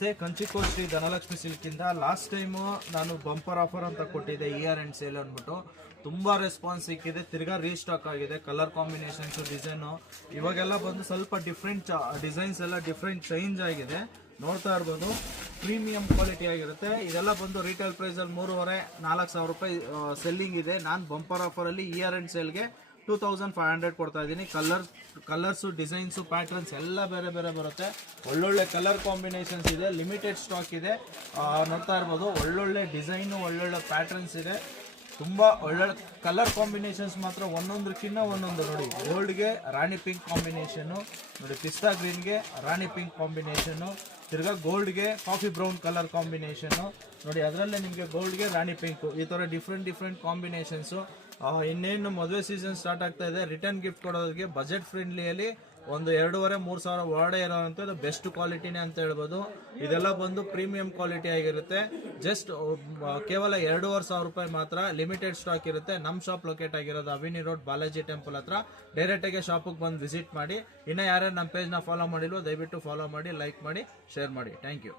ಕಂಚಿಕೋಟ್ Shri Dhanalakshmi ಸಿಲ್ಕಿಂದ last time ನಾನು bumper offer ಅಂತ ಕೊಟ್ಟಿದ್ದೆ ಇಯರ್ ಅಂಡ್ ಸೇಲ್ ಅಂದ್ಬಿಟ್ಟು ತುಂಬಾ ರೆಸ್ಪಾನ್ಸ್ ಸಿಕ್ಕಿದೆ. ತಿರ್ಗಾ ರೀಸ್ಟಾಕ್ ಆಗಿದೆ. ಕಲರ್ ಕಾಂಬಿನೇಷನ್ಸ್ ಡಿಸೈನು ಇವಾಗೆಲ್ಲ ಬಂದು ಸ್ವಲ್ಪ ಡಿಫ್ರೆಂಟ್ ಡಿಸೈನ್ಸ್ ಎಲ್ಲ ಡಿಫ್ರೆಂಟ್ ಚೇಂಜ್ ಆಗಿದೆ. ನೋಡ್ತಾ ಇರ್ಬೋದು, ಪ್ರೀಮಿಯಂ ಕ್ವಾಲಿಟಿ ಆಗಿರುತ್ತೆ. ಇದೆಲ್ಲ ಬಂದು ರಿಟೇಲ್ ಪ್ರೈಸ್ ಅಲ್ಲಿ 3,500-4,000 ರೂಪಾಯಿ ಸೆಲ್ಲಿಂಗ್ ಇದೆ. ನಾನು ಬಂಪರ್ ಆಫರ್ ಅಲ್ಲಿ ಇಯರ್ ಅಂಡ್ ಸೇಲ್ಗೆ 2,500 ಕೊಡ್ತಾ ಇದ್ದೀನಿ. ಕಲರ್ಸು ಡಿಸೈನ್ಸು ಪ್ಯಾಟರ್ನ್ಸ್ ಎಲ್ಲ ಬೇರೆ ಬೇರೆ ಬರುತ್ತೆ. ಒಳ್ಳೊಳ್ಳೆ ಕಲರ್ ಕಾಂಬಿನೇಷನ್ಸ್ ಇದೆ. ಲಿಮಿಟೆಡ್ ಸ್ಟಾಕ್ ಇದೆ. ನೋಡ್ತಾ ಇರ್ಬೋದು, ಒಳ್ಳೊಳ್ಳೆ ಡಿಸೈನು ಒಳ್ಳೊಳ್ಳೆ ಪ್ಯಾಟರ್ನ್ಸ್ ಇದೆ. ತುಂಬ ಒಳ್ಳೊಳ್ಳೆ ಕಲರ್ ಕಾಂಬಿನೇಷನ್ಸ್ ಮಾತ್ರ ಒಂದೊಂದಕ್ಕಿಂತ ಒಂದೊಂದು. ನೋಡಿ, ಗೋಲ್ಡ್ಗೆ ರಾಣಿ ಪಿಂಕ್ ಕಾಂಬಿನೇಷನು, ನೋಡಿ ಪಿಸ್ತಾ ಗ್ರೀನ್ಗೆ ರಾಣಿ ಪಿಂಕ್ ಕಾಂಬಿನೇಷನು, ತಿರ್ಗಾ ಗೋಲ್ಡ್ಗೆ ಕಾಫಿ ಬ್ರೌನ್ ಕಲರ್ ಕಾಂಬಿನೇಷನು, ನೋಡಿ ಅದರಲ್ಲೇ ನಿಮಗೆ ಗೋಲ್ಡ್ಗೆ ರಾಣಿ ಪಿಂಕು, ಈ ಥರ ಡಿಫ್ರೆಂಟ್ ಕಾಂಬಿನೇಷನ್ಸು. ಇನ್ನೇನು ಮದುವೆ ಸೀಸನ್ ಸ್ಟಾರ್ಟ್ ಆಗ್ತಾ ಇದೆ. ರಿಟರ್ನ್ ಗಿಫ್ಟ್ ಕೊಡೋದಕ್ಕೆ ಬಜೆಟ್ ಫ್ರೆಂಡ್ಲಿಯಲ್ಲಿ ಒಂದು 2,500-3,000 ಒಳಗಡೆ ಇರೋವಂಥದ್ದು ಬೆಸ್ಟ್ ಕ್ವಾಲಿಟಿನೇ ಅಂತ ಹೇಳ್ಬೋದು. ಇದೆಲ್ಲ ಬಂದು ಪ್ರೀಮಿಯಂ ಕ್ವಾಲಿಟಿ ಆಗಿರುತ್ತೆ. ಜಸ್ಟ್ ಕೇವಲ 2,500 ರೂಪಾಯಿ ಮಾತ್ರ. ಲಿಮಿಟೆಡ್ ಸ್ಟಾಕ್ ಇರುತ್ತೆ. ನಮ್ಮ ಶಾಪ್ ಲೊಕೇಟ್ ಆಗಿರೋದು ಅವಿನಿ ರೋಡ್ ಬಾಲಾಜಿ ಟೆಂಪಲ್ ಹತ್ರ. ಡೈರೆಕ್ಟಾಗಿ ಶಾಪಿಗೆ ಬಂದು ವಿಸಿಟ್ ಮಾಡಿ. ಇನ್ನು ಯಾರ್ಯಾರು ನಮ್ಮ ಪೇಜ್ನ ಫಾಲೋ ಮಾಡಿಲ್ವೋ ದಯವಿಟ್ಟು ಫಾಲೋ ಮಾಡಿ, ಲೈಕ್ ಮಾಡಿ, ಶೇರ್ ಮಾಡಿ. Thank you.